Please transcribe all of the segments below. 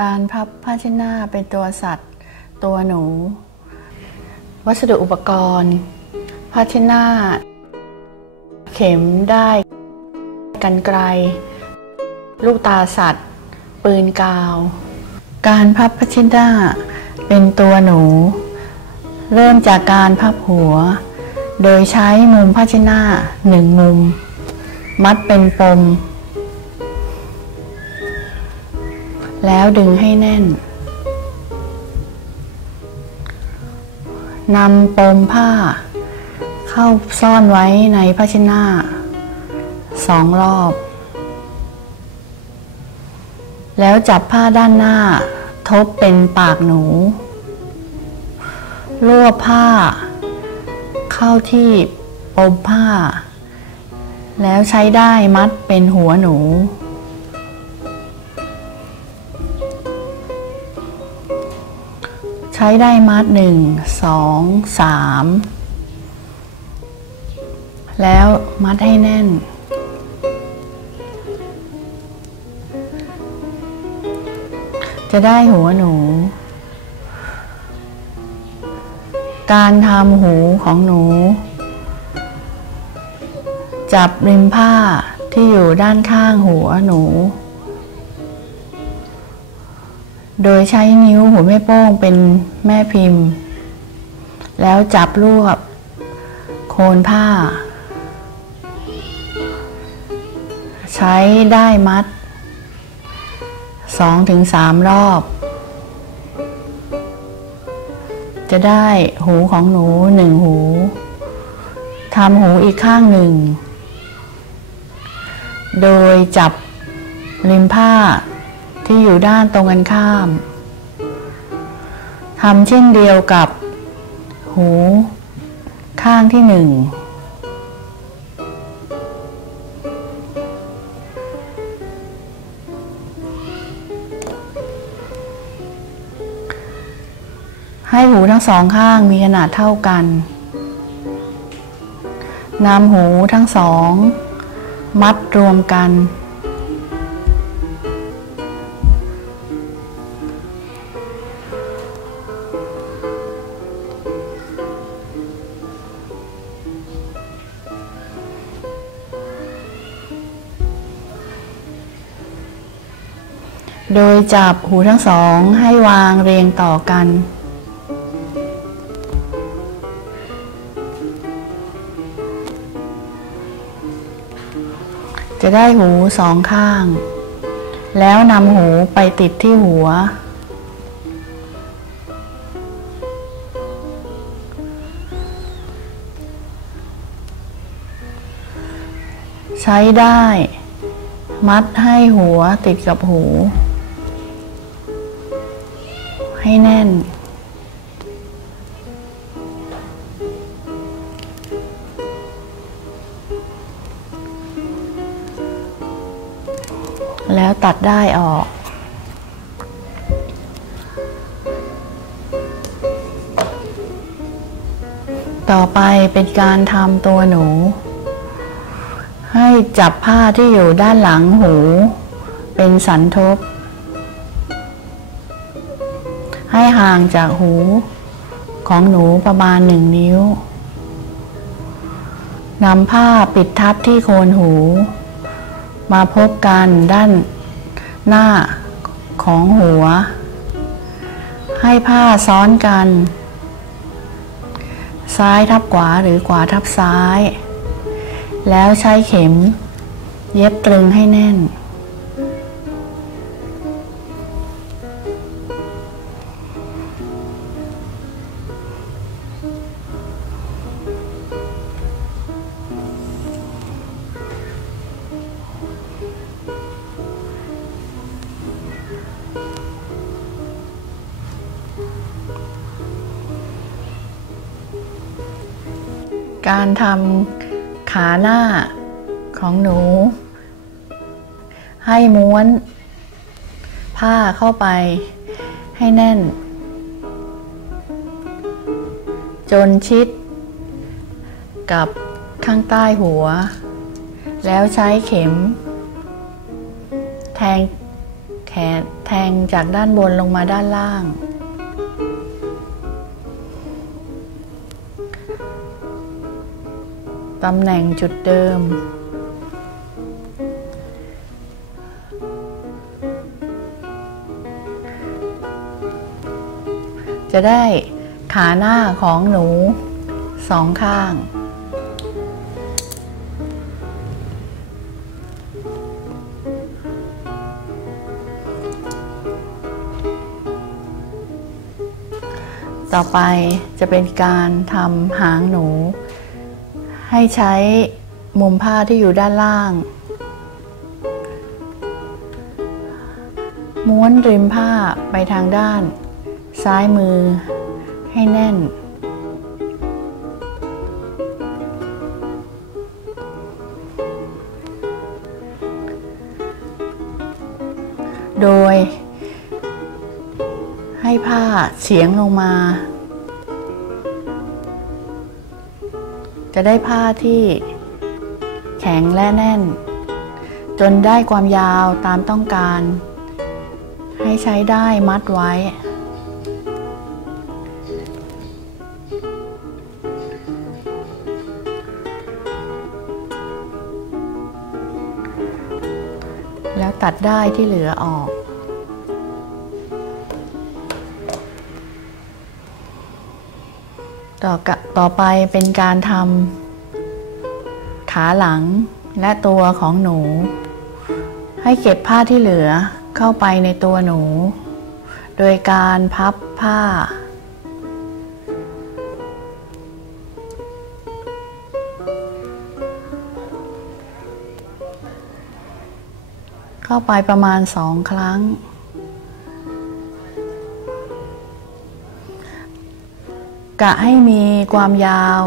การพับผ้าเช็ดหน้าเป็นตัวสัตว์ ตัวหนู วัสดุอุปกรณ์ผ้าเช็ดหน้า เข็มได้กันไกล ลูกตาสัตว์ ปืนกาว การพับผ้าเช็ดหน้า เป็นตัวหนู เริ่มจากการพับหัว โดยใช้มุมผ้าเช็ดหน้าหนึ่งมุม มัดเป็นปม แล้วดึงให้แน่นนำปมผ้า เข้าซ่อนไว้ในผ้าเช็ดหน้าสองรอบ แล้วจับผ้าด้านหน้า ทบเป็นปากหนูรวบผ้า เข้าที่ปมผ้า แล้วใช้ได้มัดเป็นหัวหนู ใช้ได้มัดหนึ่งสองสามแล้วมัดให้แน่น จะได้หัวหนู การทำหูของหนู จับริมผ้าที่อยู่ด้านข้างหัวหนู โดยใช้นิ้วหัวแม่โป้งเป็นแม่พิมพ์ แล้วจับรวบโคนผ้า ใช้ได้มัดสองถึงสามรอบ จะได้หูของหนูหนึ่งหูทำหูอีกข้างหนึ่ง โดยจับริมผ้า ที่อยู่ด้านตรงกันข้ามทำเช่นเดียวกับ หู ข้างที่หนึ่งให้หูทั้งสองข้างมีขนาดเท่ากัน นำหูทั้งสอง มัดรวมกัน โดยจับหูทั้งสองให้วางเรียงต่อกัน จะได้หูสองข้าง แล้วนำหูไปติดที่หัว ใช้ได้ มัดให้หัวติดกับหู ให้แน่น แล้วตัดได้ออกต่อไปเป็นการทำตัวหนู ให้จับผ้าที่อยู่ด้านหลังหู เป็นสันทบ ห่างจากหูของหนูประมาณหนึ่งนิ้วนำผ้าปิดทับที่โคนหู มาพบกันด้านหน้าของหัว ให้ผ้าซ้อนกัน ซ้ายทับขวาหรือขวาทับซ้าย แล้วใช้เข็ม เย็บตรึงให้แน่น การทำขาหน้าของหนู ให้ม้วน ผ้าเข้าไปให้แน่น จนชิด กับข้างใต้หัว แล้วใช้เข็ม แทงแทนแทงจากด้านบนลงมาด้านล่าง ตำแหน่งจุดเดิม จะได้ขาหน้าของหนูสองข้าง ต่อไปจะเป็นการทำหางหนู ให้ใช้มุมผ้าที่อยู่ด้านล่าง ม้วนริมผ้าไปทางด้าน ซ้ายมือให้แน่น โดยให้ผ้าเฉียงลงมา จะได้ผ้าที่แข็งและแน่น จนได้ความยาวตามต้องการ ให้ใช้ได้มัดไว้ แล้วตัดได้ที่เหลือออก ต่อต่อไปเป็นการทำขาหลังและตัวของหนู ให้เก็บผ้าที่เหลือเข้าไปในตัวหนู โดยการพับผ้า เข้าไปประมาณสองครั้ง กะให้มีความยาว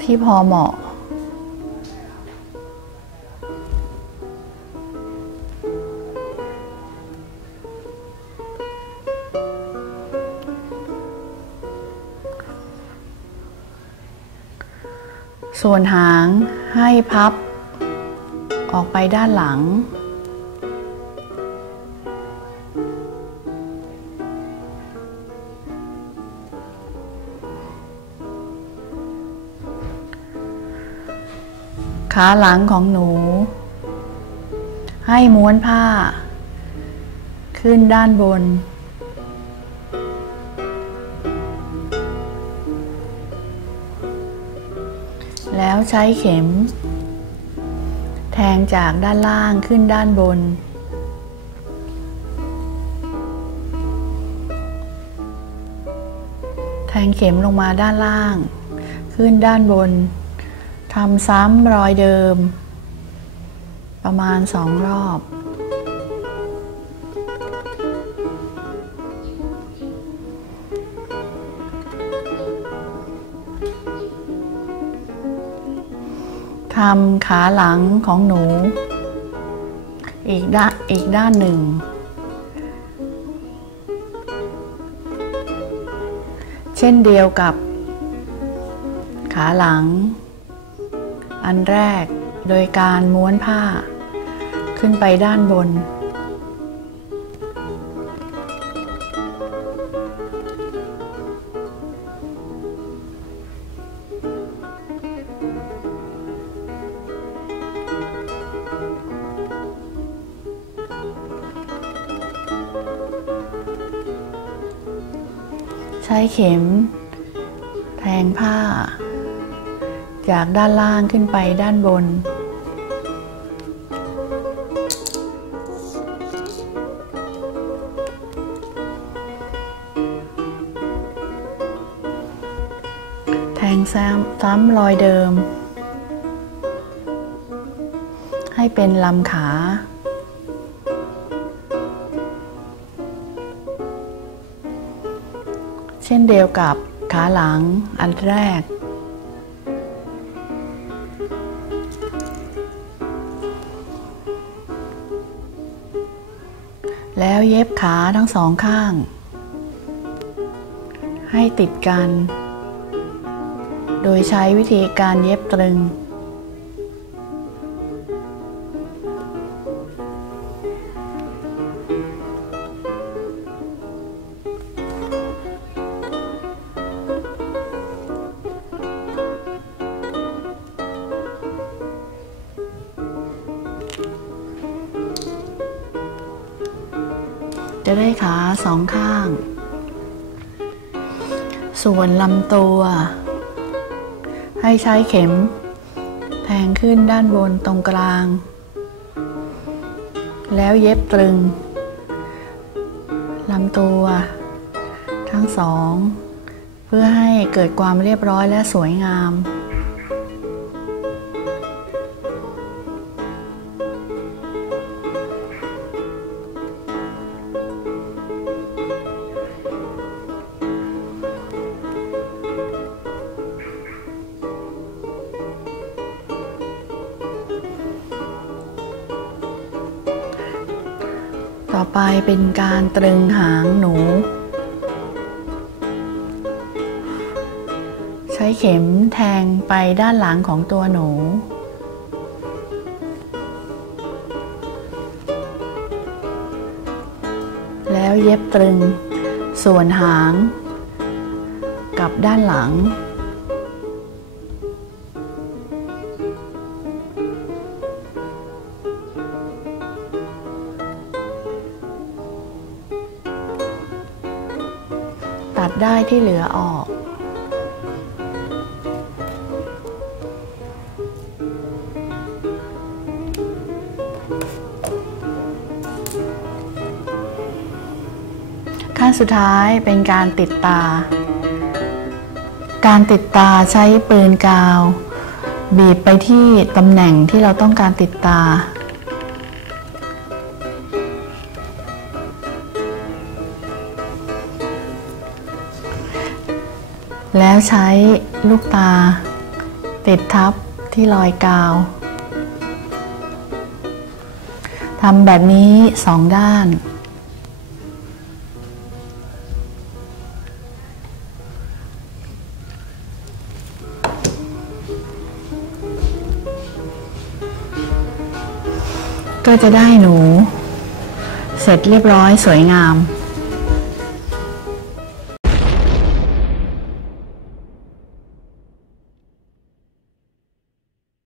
ที่พอเหมาะ ส่วนหางให้พับออกไปด้านหลัง ขาหลังของหนู ให้ม้วนผ้า ขึ้นด้านบน แล้วใช้เข็ม แทงจากด้านล่างขึ้นด้านบนแทงเข็มลงมาด้านล่าง ขึ้นด้านบน ทำซ้ำรอยเดิม ประมาณสองรอบ ทำขาหลังของหนู อีกด้านอีกด้านหนึ่ง เช่นเดียวกับขาหลัง อันแรกโดยการม้วนผ้า ขึ้นไปด้านบน ใช้เข็ม แทงผ้า จากด้านล่างขึ้นไปด้านบน แทงซ้ำซ้ำรอยเดิม ให้เป็นลำขาเช่นเดียวกับขาหลังอันแรก เย็บขาทั้งสองข้าง ให้ติดกัน โดยใช้วิธีการเย็บตรึง จะได้ขาสองข้าง ส่วนลำตัว ให้ใช้เข็ม แทงขึ้นด้านบนตรงกลาง แล้วเย็บตรึงลำตัว ทั้งสอง เพื่อให้เกิดความเรียบร้อยและสวยงาม เป็นการตรึงหางหนู ใช้เข็มแทงไปด้านหลังของตัวหนู แล้วเย็บตรึงส่วนหาง กับด้านหลัง ได้ที่เหลือออก ขั้นสุดท้ายเป็นการติดตา การติดตาใช้ปืนกาว บีบไปที่ตำแหน่งที่เราต้องการติดตา แล้วใช้ลูกตา ติดทับที่รอยกาวทำแบบนี้สองด้าน ก็จะได้หนู เสร็จเรียบร้อยสวยงาม